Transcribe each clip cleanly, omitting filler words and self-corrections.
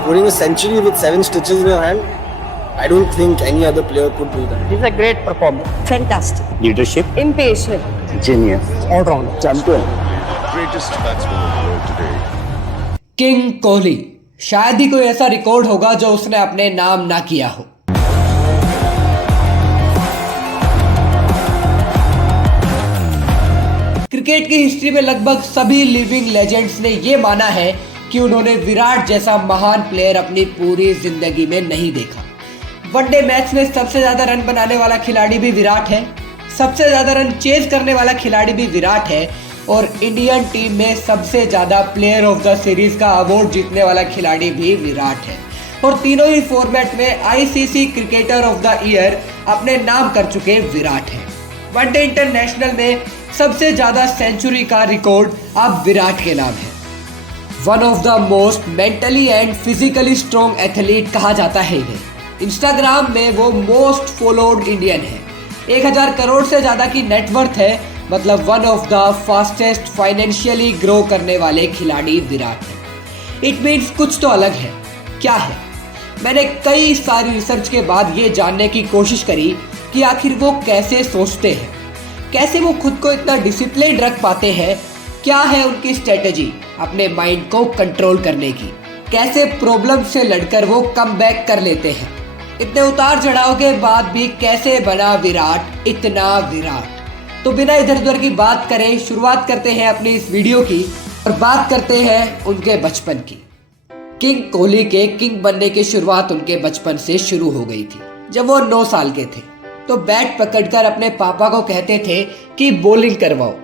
Scoring a century with 7 stitches in your hand, I don't think any other player could do that. He's a great performer. Fantastic. Leadership. Impatient. Genius. All-rounder. Champion. Greatest batsman in the world today. King Kohli, शायद ही कोई ऐसा record होगा जो उसने अपने नाम ना किया हो। क्रिकेट की हिस्ट्री में लगभग सभी लिविंग लेजेंड्स ने ये माना है कि उन्होंने विराट जैसा महान प्लेयर अपनी पूरी जिंदगी में नहीं देखा। वनडे मैच में सबसे ज्यादा रन बनाने वाला खिलाड़ी भी विराट है, सबसे ज्यादा रन चेज करने वाला खिलाड़ी भी विराट है और इंडियन टीम में सबसे ज्यादा प्लेयर ऑफ द सीरीज का अवार्ड जीतने वाला खिलाड़ी भी विराट है और तीनों ही फॉर्मेट में ICC cricketer of the year अपने नाम कर चुके विराट हैं। वनडे इंटरनेशनल में सबसे ज्यादा सेंचुरी का रिकॉर्ड अब विराट के नाम है। One of the most mentally and physically strong athlete कहा जाता है इन्हें। इंस्टाग्राम में वो मोस्ट फॉलोड इंडियन है। 1000 करोड़ से ज्यादा की नेटवर्थ है, मतलब one of the fastest financially grow करने वाले खिलाड़ी विराट है। इट मीन्स कुछ तो अलग है। क्या है? मैंने कई सारी रिसर्च के बाद ये जानने की कोशिश करी कि आखिर वो कैसे सोचते हैं, कैसे वो खुद को इतना डिसिप्लिन रख पाते हैं, क्या है उनकी स्ट्रेटेजी अपने माइंड को कंट्रोल करने की, कैसे प्रॉब्लम से लड़कर वो कम बैक कर लेते हैं, इतने उतार चढ़ाव के बाद भी कैसे बना विराट इतना विराट। तो बिना इधर उधर की बात करें, शुरुआत करते हैं अपनी इस वीडियो की और बात करते हैं उनके बचपन की। किंग कोहली के किंग बनने की शुरुआत उनके बचपन से शुरू हो गई थी। जब वो 9 साल के थे तो बैट पकड़कर अपने पापा को कहते थे कि बॉलिंग करवाओ,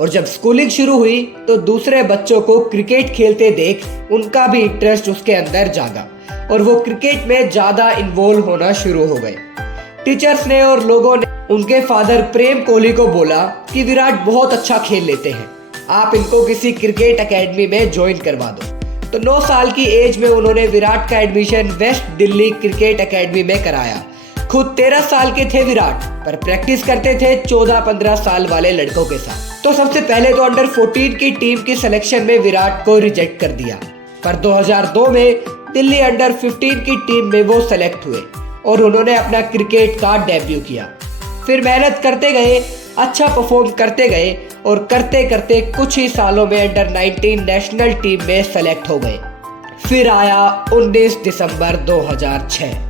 और जब स्कूलिंग शुरू हुई तो दूसरे बच्चों को क्रिकेट खेलते देख उनका भी इंटरेस्ट उसके अंदर जागा और वो क्रिकेट में ज्यादा इन्वॉल्व होना शुरू हो गए। टीचर्स ने और लोगों ने उनके फादर प्रेम कोहली को बोला कि विराट बहुत अच्छा खेल लेते हैं, आप इनको किसी क्रिकेट एकेडमी में ज्वाइन करवा दो। तो 9 साल की एज में उन्होंने विराट का admission west Delhi cricket academy में कराया। खुद 13 साल के थे विराट, पर प्रैक्टिस करते थे 14-15 साल वाले लड़कों के साथ। तो सबसे पहले तो अंडर 14 की टीम की सिलेक्शन में विराट को रिजेक्ट कर दिया, पर 2002 में दिल्ली अंडर 15 की टीम में वो सेलेक्ट हुए और उन्होंने अपना क्रिकेट का डेब्यू किया। फिर मेहनत करते गए, अच्छा परफॉर्म करते गए और करते करते कुछ ही सालों में अंडर 19 नेशनल टीम में सेलेक्ट हो गए। फिर आया 19 दिसंबर 2006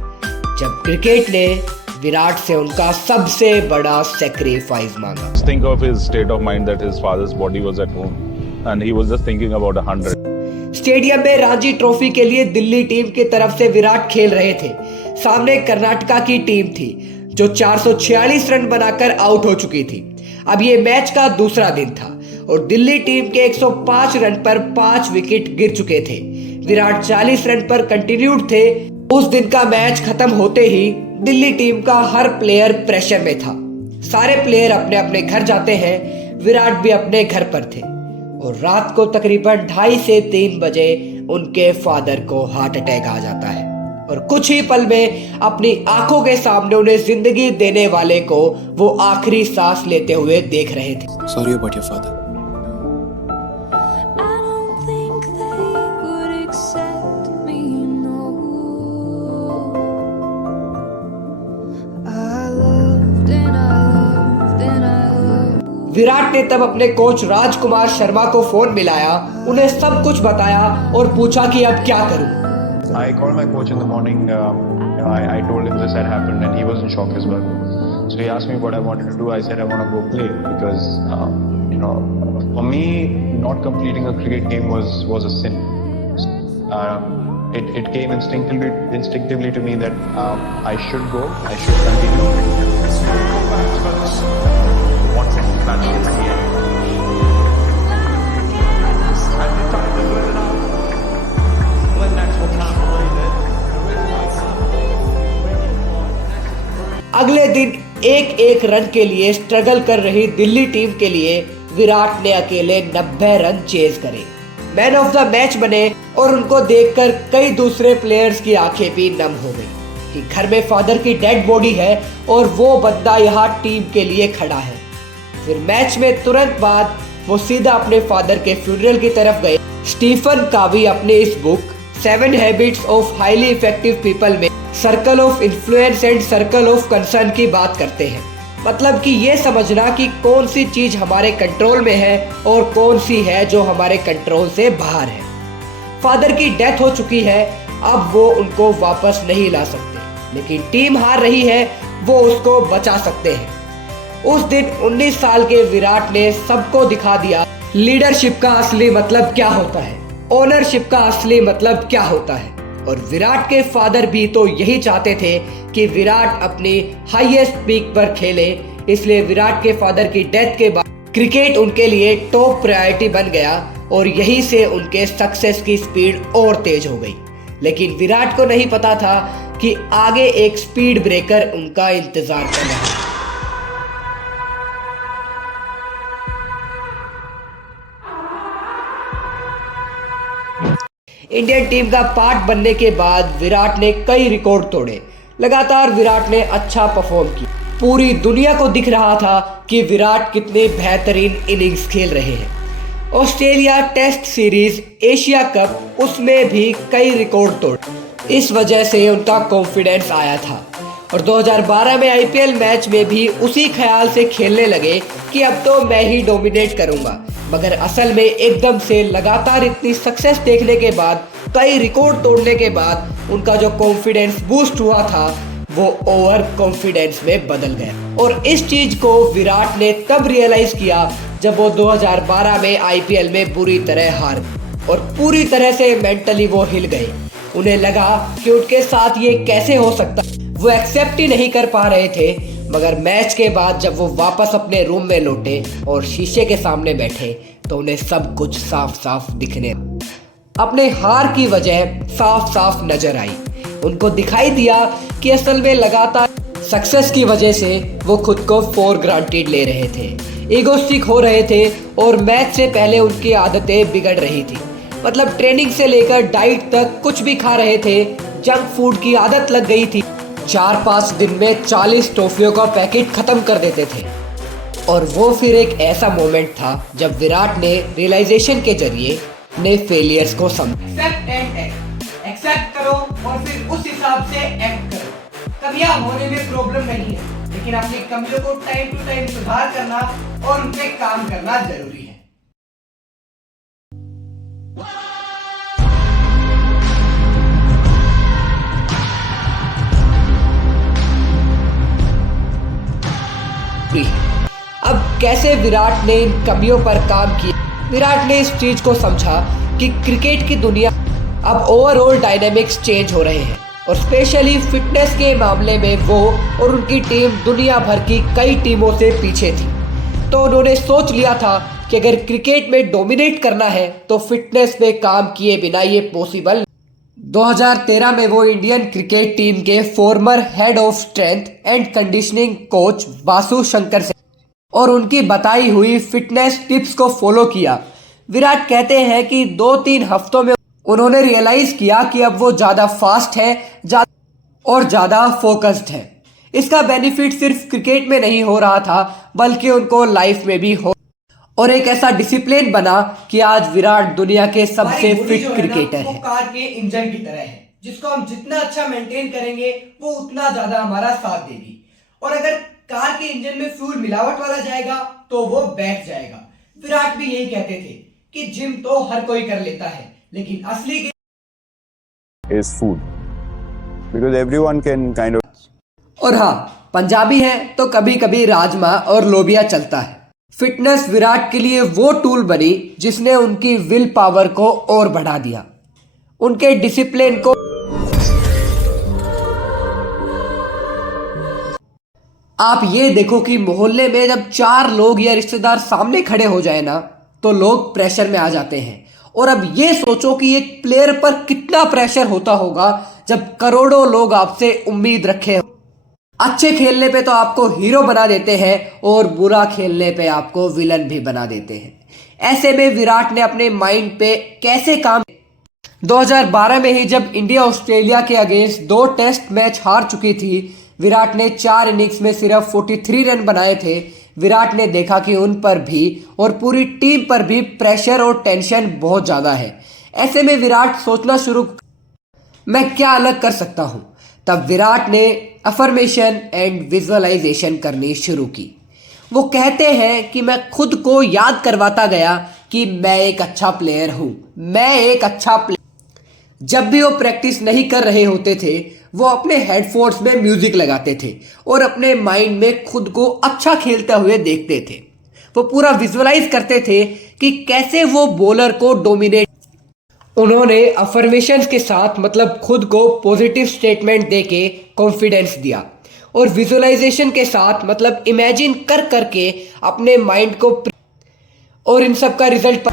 जब क्रिकेट ने विराट से उनका सबसे बड़ा सैक्रिफाइस मांगा। Think of his state of mind that his father's body was at home and he was just thinking about 100. Stadium में रणजी ट्रॉफी के लिए दिल्ली टीम की तरफ से विराट खेल रहे थे। सामने कर्नाटका की टीम थी जो 446 रन बनाकर आउट हो चुकी थी। अब ये मैच का दूसरा दिन था और दिल्ली टीम के 105 रन पर 5 विकेट गिर चुके थे। विराट 40 रन पर कंटिन्यूड थे। उस दिन का मैच खत्म होते ही दिल्ली टीम का हर प्लेयर प्रेशर में था। सारे प्लेयर अपने अपने घर जाते हैं, विराट भी अपने घर पर थे और रात को तकरीबन 2:30 से 3 बजे उनके फादर को हार्ट अटैक आ जाता है और कुछ ही पल में अपनी आंखों के सामने उन्हें जिंदगी देने वाले को वो आखिरी सांस लेते हुए देख रहे थे। Sorry about your father. Virat ने तब अपने कोच राजकुमार शर्मा को फोन मिलाया, उन्हें सब कुछ बताया और पूछा कि अब क्या करूं। I called my coach in the morning. I told him this had happened and he was in shock as well. So he asked me what I wanted to do. I said I want to go play because for me not completing a cricket game was a sin. It came instinctively to me that I should go. I should continue. अगले दिन एक run के लिए struggle कर रही Delhi team के लिए विराट ने अकेले 90 रन चेज करे, मैन ऑफ द मैच बने और उनको देखकर कई दूसरे प्लेयर्स की आंखें भी नम हो गई कि घर में फादर की डेड बॉडी है और वो बंदा यहाँ टीम के लिए खड़ा है। फिर मैच में तुरंत बाद वो सीधा अपने फादर के फ्यूनरल की तरफ गए। स्टीफन कावी अपने इस book 7 habits of highly effective people में circle of influence and circle of concern की बात करते हैं। मतलब कि ये समझना कि कौन सी चीज हमारे कंट्रोल में है और कौन सी है जो हमारे कंट्रोल से बाहर है। फादर की डेथ हो चुकी है, अब वो उनको वापस नहीं ला सकते, लेकिन टीम हार रही है, वो उसको बचा सकते हैं। उस दिन 19 साल के विराट ने सबको दिखा दिया लीडरशिप का असली मतलब क्या होता है, ओनरशिप का असली मतलब क्या होता है। और विराट के फादर भी तो यही चाहते थे कि विराट अपनी हाईएस्ट पीक पर खेले, इसलिए विराट के फादर की डेथ के बाद क्रिकेट उनके लिए टॉप प्रायोरिटी बन गया और यहीं से उनके सक्सेस की स्पीड और तेज हो गई। लेकिन विराट को नहीं पता था कि आगे एक स्पीड ब्रेकर उनका इंतजार कर रहा है। इंडियन टीम का पार्ट बनने के बाद विराट ने कई रिकॉर्ड तोड़े। लगातार विराट ने अच्छा परफॉर्म किया। पूरी दुनिया को दिख रहा था कि विराट कितने बेहतरीन इनिंग्स खेल रहे हैं। Australia test series, Asia cup, उसमें भी कई रिकॉर्ड तोड़े। इस वजह से उनका कॉन्फिडेंस आया था और 2012 में आईपीएल मैच में भी उसी ख्याल से खेलने लगे कि अब तो मैं ही डोमिनेट करूंगा। मगर असल में एकदम से लगातार इतनी सक्सेस देखने के बाद, कई रिकॉर्ड तोड़ने के बाद उनका जो कॉन्फिडेंस बूस्ट हुआ था वो ओवर कॉन्फिडेंस में बदल गया। और इस चीज को विराट ने तब रियलाइज किया जब वो 2012 में आईपीएल में बुरी तरह हार गए और पूरी तरह से मेंटली वो हिल गए। उन्हें लगा कि उनके साथ ये कैसे हो सकता, वो एक्सेप्ट ही नहीं कर पा रहे थे। मगर मैच के बाद जब वो वापस अपने रूम में लौटे और शीशे के सामने बैठे तो उन्हें सब कुछ साफ साफ दिखने, अपने हार की वजह साफ साफ नजर आई। उनको दिखाई दिया कि असल में लगातार सक्सेस की वजह से वो खुद को फॉर ग्रांटेड ले रहे थे, ईगोस्टिक हो रहे थे और मैच से पहले उनकी आदतें बिगड़ रही थी। मतलब ट्रेनिंग से लेकर डाइट तक कुछ भी खा रहे थे, जंक फूड की आदत लग गई थी। 4-5 दिन में 40 टॉफियों का पैकेट खत्म कर देते थे। और वो फिर एक ऐसा मोमेंट था जब विराट ने रियलाइजेशन के जरिए ने फेलियर्स को समझा। एक्सेप्ट करो और फिर उस हिसाब से एक्ट करो। कमियां होने में प्रॉब्लम नहीं है, लेकिन अपनी कमियों को टाइम टू टाइम सुधार करना और उन पे काम करना जरूरी है। अब कैसे विराट ने इन कमियों पर काम किया? विराट ने इस चीज को समझा कि क्रिकेट की दुनिया अब ओवरऑल डायनामिक्स चेंज हो रहे हैं और स्पेशली फिटनेस के मामले में वो और उनकी टीम दुनिया भर की कई टीमों से पीछे थी। तो उन्होंने सोच लिया था कि अगर क्रिकेट में डोमिनेट करना है तो फिटनेस पे काम किए बिना ये पॉसिबल। 2013 में वो इंडियन क्रिकेट टीम के farmer head of strength and conditioning coach Vasu Shankar से और उनकी बताई हुई फिटनेस टिप्स को फॉलो किया। विराट कहते हैं कि 2-3 हफ्तों में उन्होंने रियलाइज किया कि अब वो ज़्यादा फास्ट है और ज़्यादा फोकस्ड है। इसका बेनिफिट सिर्फ क्रिकेट में नहीं हो रहा था बल्कि उनको लाइफ में भी हो, और एक ऐसा डिसिप्लिन बना कि आज विराट दुनिया के सबसे फिट क्रिकेटर है। कार के इंजन की तरह है, जिसको हम जितना अच्छा मेंटेन करेंगे वो उतना ज्यादा हमारा साथ देगी। और अगर कार के इंजन में फ्यूल मिलावट वाला जाएगा तो वो बैठ जाएगा। विराट भी यही कहते थे कि जिम तो हर कोई कर लेता है, लेकिन असली is food. Because everyone can kind of. और हाँ, पंजाबी है तो कभी कभी राजमा और लोबिया चलता है। फिटनेस विराट के लिए वो टूल बनी जिसने उनकी विल पावर को और बढ़ा दिया, उनके डिसिप्लिन को। आप ये देखो कि मोहल्ले में जब 4 लोग या रिश्तेदार सामने खड़े हो जाए ना तो लोग प्रेशर में आ जाते हैं। और अब ये सोचो कि एक प्लेयर पर कितना प्रेशर होता होगा जब करोड़ों लोग आपसे उम्मीद रखे। अच्छे खेलने पे तो आपको हीरो बना देते हैं और बुरा खेलने पे आपको विलन भी बना देते हैं। ऐसे में विराट ने अपने माइंड पे कैसे काम। 2012 में ही जब इंडिया ऑस्ट्रेलिया के अगेंस्ट 2 टेस्ट मैच हार चुकी थी, विराट ने 4 इनिंग्स में सिर्फ 43 रन बनाए थे। विराट ने देखा कि उन पर भी और पूरी टीम पर भी प्रेशर और टेंशन बहुत ज़्यादा है। ऐसे में विराट सोचना शुरू मैं क्या अलग कर सकता हूं? तब विराट ने अफर्मेशन एंड विजुअलाइजेशन करनी शुरू की। वो कहते हैं कि मैं खुद को याद करवाता गया कि मैं एक अच्छा प्लेयर हूं, मैं एक अच्छा प्लेयर। जब भी वो प्रैक्टिस नहीं कर रहे होते थे, वो अपने हेडफोन्स में म्यूजिक लगाते थे और अपने माइंड में खुद को अच्छा खेलते हुए देखते थे। वो पूरा विजुअलाइज करते थे कि कैसे वो बॉलर को डोमिनेट। उन्होंने अफर्मेशंस के साथ मतलब खुद को पॉजिटिव स्टेटमेंट देके कॉन्फिडेंस दिया और विजुअलाइजेशन के साथ मतलब इमेजिन कर करके अपने माइंड को, और इन सब का रिजल्ट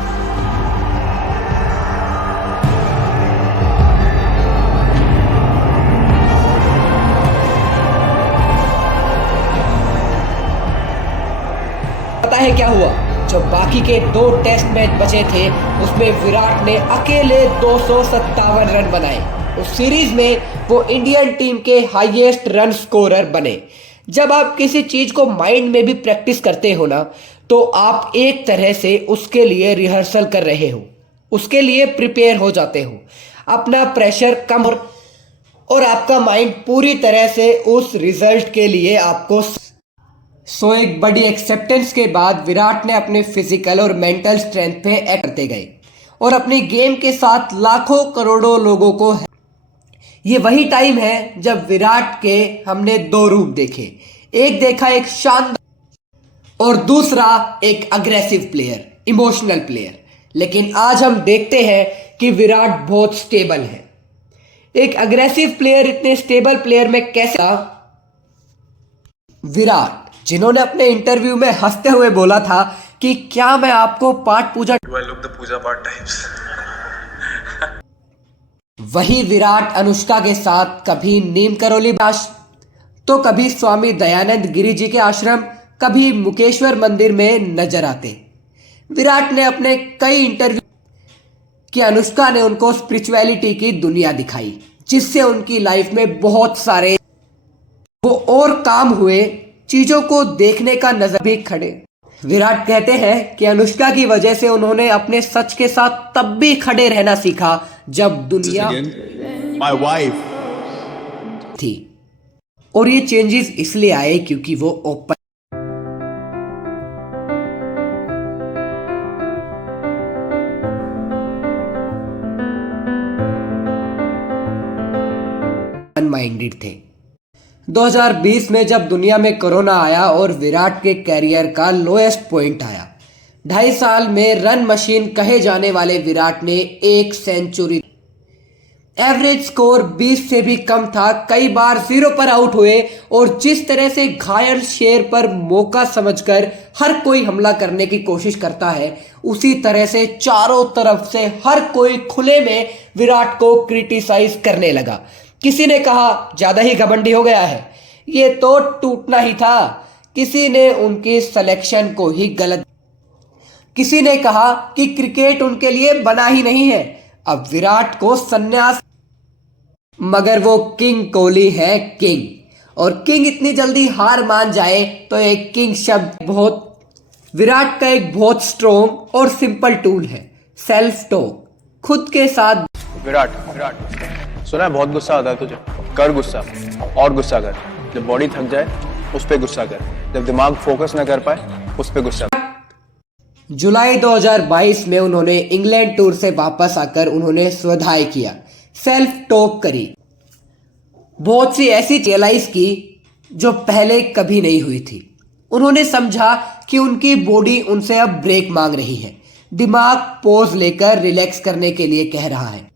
पता है क्या हुआ? जो बाकी के 2 टेस्ट मैच बचे थे उसमें विराट ने अकेले 257 रन बनाए। उस सीरीज में वो इंडियन टीम के हाईएस्ट रन स्कोरर बने। जब आप किसी चीज को माइंड में भी प्रैक्टिस करते हो ना, तो आप एक तरह से उसके लिए रिहर्सल कर रहे हो, उसके लिए प्रिपेयर हो जाते हो। अपना प्रेशर कम और आपका माइंड पूरी तरह से उस रिजल्ट के लिए आपको। सो एक बड़ी एक्सेप्टेंस के बाद विराट ने अपने फिजिकल और मेंटल स्ट्रेंथ पे एक्ट करते गए और अपनी गेम के साथ लाखों करोड़ों लोगों को। ये वही टाइम है जब विराट के हमने 2 रूप देखे। एक देखा एक शानदार और दूसरा एक अग्रेसिव प्लेयर, इमोशनल प्लेयर। लेकिन आज हम देखते हैं कि विराट बहुत स्टेबल है। एक अग्रेसिव प्लेयर इतने स्टेबल प्लेयर में कैसे था? विराट, जिन्होंने अपने इंटरव्यू में हंसते हुए बोला था कि क्या मैं आपको पाठ पूजा वही विराट अनुष्का के साथ कभी नीम करोली तो कभी स्वामी दयानंद गिरी जी के आश्रम, कभी मुकेश्वर मंदिर में नजर आते। विराट ने अपने कई इंटरव्यू कि अनुष्का ने उनको स्पिरिचुअलिटी की दुनिया दिखाई, जिससे उनकी लाइफ में बहुत सारे वो और काम हुए, चीजों को देखने का नजर भी खड़े। विराट कहते हैं कि अनुष्का की वजह से उन्होंने अपने सच के साथ तब भी खड़े रहना सीखा जब दुनिया My wife. थी। और ये चेंजेस इसलिए आए क्योंकि वो ओपन माइंडेड थे। 2020 में जब दुनिया में कोरोना आया और विराट के कैरियर का लोएस्ट पॉइंट आया, 2.5 साल में रन मशीन कहे जाने वाले विराट ने 1 सेंचुरी, एवरेज स्कोर 20 से भी कम था, कई बार 0 पर आउट हुए और जिस तरह से घायल शेर पर मौका समझकर हर कोई हमला करने की कोशिश करता है, उसी तरह से चारों तरफ से हर कोई खुले में विराट को क्रिटिसाइज करने लगा। किसी ने कहा ज्यादा ही घमंडी हो गया है, ये तो टूटना ही था। किसी ने उनकी सिलेक्शन को ही गलत, किसी ने कहा कि क्रिकेट उनके लिए बना ही नहीं है, अब विराट को संन्यास। मगर वो किंग कोहली है, किंग, और किंग इतनी जल्दी हार मान जाए तो एक किंग शब्द बहुत, विराट का एक बहुत स्ट्रॉन्ग और सिंपल टूल है, सेल्फ टॉक, खुद के साथ। विराट सुना है बहुत गुस्सा आता है तुझे, कर गुस्सा और गुस्सा कर। जब बॉडी थक जाए उस पे गुस्सा कर, जब दिमाग फोकस ना कर पाए उस पे गुस्सा कर। जुलाई 2022 में उन्होंने इंग्लैंड टूर से वापस आकर उन्होंने स्वाध्याय किया, सेल्फ टॉक करी, बहुत सी ऐसी रियलाइज की जो पहले कभी नहीं हुई थी। उन्होंने समझा कि उनकी बॉडी उनसे अब ब्रेक मांग रही है, दिमाग पॉज लेकर रिलैक्स करने के लिए कह रहा है।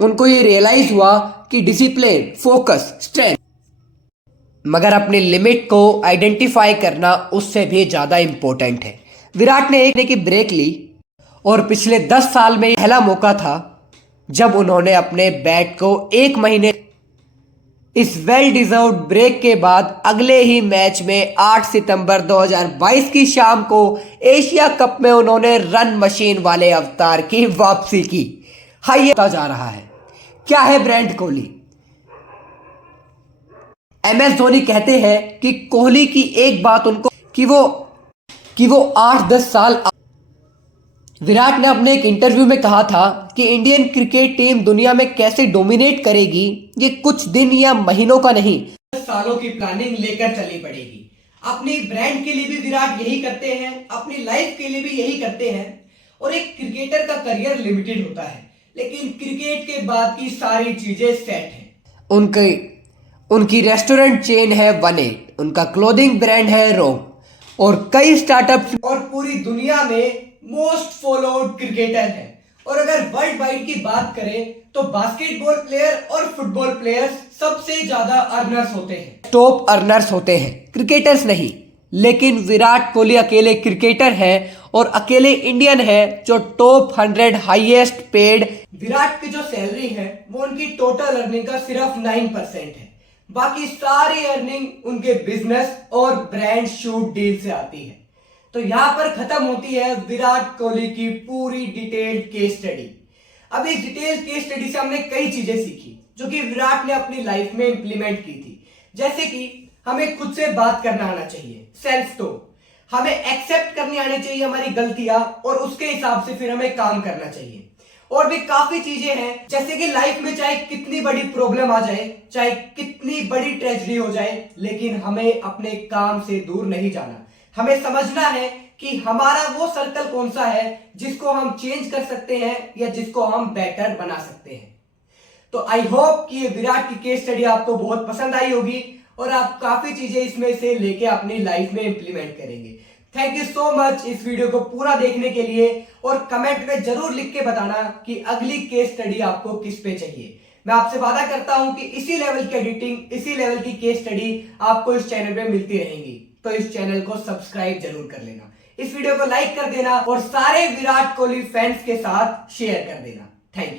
उनको ये रियलाइज हुआ कि डिसिप्लिन, फोकस, स्ट्रेंथ, मगर अपनी लिमिट को आइडेंटिफाई करना उससे भी ज्यादा इंपॉर्टेंट है। विराट ने एक की ब्रेक ली और पिछले 10 साल में पहला मौका था जब उन्होंने अपने बैट को 1 महीने, इस वेल डिजर्व्ड ब्रेक के बाद अगले ही मैच में 8 सितंबर 2022 की शाम को एशिया कप में उन्होंने रन मशीन वाले अवतार की वापसी की। हाई जा रहा है, क्या है ब्रांड कोहली? MS धोनी कहते हैं कि कोहली की एक बात उनको कि वो 8-10 साल विराट ने अपने एक इंटरव्यू में कहा था कि इंडियन क्रिकेट टीम दुनिया में कैसे डोमिनेट करेगी ये कुछ दिन या महीनों का नहीं, सालों की प्लानिंग लेकर चलनी पड़ेगी। अपनी ब्रांड के लिए भी विराट यही करते हैं, अपनी लाइफ के लिए भी यही करते हैं। और एक क्रिकेटर का करियर लिमिटेड होता है, लेकिन क्रिकेट के बाद की सारी चीजें सेट हैं। उनकी रेस्टोरेंट चेन है 18, उनका क्लोथिंग ब्रांड है रोम और कई स्टार्टअप्स और पूरी दुनिया में मोस्ट फॉलोड क्रिकेटर है। और अगर वर्ल्ड वाइड की बात करें तो बास्केटबॉल प्लेयर और फुटबॉल प्लेयर्स सबसे ज्यादा अर्नर्स होते हैं, टॉप अर्नर्स होते हैं, क्रिकेटर्स नहीं। लेकिन विराट कोहली अकेले क्रिकेटर है और अकेले इंडियन है जो टॉप 100 हाईएस्ट पेड। विराट की जो सैलरी है वो उनकी टोटल अर्निंग का सिर्फ 9% है, बाकी सारी अर्निंग उनके बिजनेस और ब्रांड शूट डील से आती है। तो यहां पर खत्म होती है विराट कोहली की पूरी डिटेल्ड केस स्टडी। अब इस डिटेल्ड केस स्टडी से हमने कई चीजें सीखी जो कि विराट ने अपनी लाइफ में इंप्लीमेंट की थी, जैसे कि हमें खुद से बात करना आना चाहिए, सेल्फ टॉक, हमें एक्सेप्ट करनी आनी चाहिए हमारी गलतियां और उसके हिसाब से फिर हमें काम करना चाहिए। और भी काफी चीजें हैं, जैसे कि लाइफ में चाहे कितनी बड़ी प्रॉब्लम आ जाए, चाहे कितनी बड़ी ट्रेजेडी हो जाए, लेकिन हमें अपने काम से दूर नहीं जाना। हमें समझना है कि हमारा वो सर्कल कौन सा है जिसको हम चेंज कर सकते हैं या जिसको हम बेटर बना सकते हैं। तो आई होप कि ये विराट की केस स्टडी आपको बहुत पसंद आई होगी और आप काफी चीजें इसमें से लेके अपनी लाइफ में इंप्लीमेंट करेंगे। थैंक यू सो मच इस वीडियो को पूरा देखने के लिए और कमेंट में जरूर लिख के बताना कि अगली केस स्टडी आपको किस पे चाहिए। मैं आपसे वादा करता हूं कि इसी लेवल की एडिटिंग, इसी लेवल की केस स्टडी आपको इस चैनल पे मिलती रहेंगी। तो इस चैनल को सब्सक्राइब जरूर कर लेना, इस वीडियो को लाइक कर देना और सारे विराट कोहली फैंस के साथ शेयर कर देना। Thank you.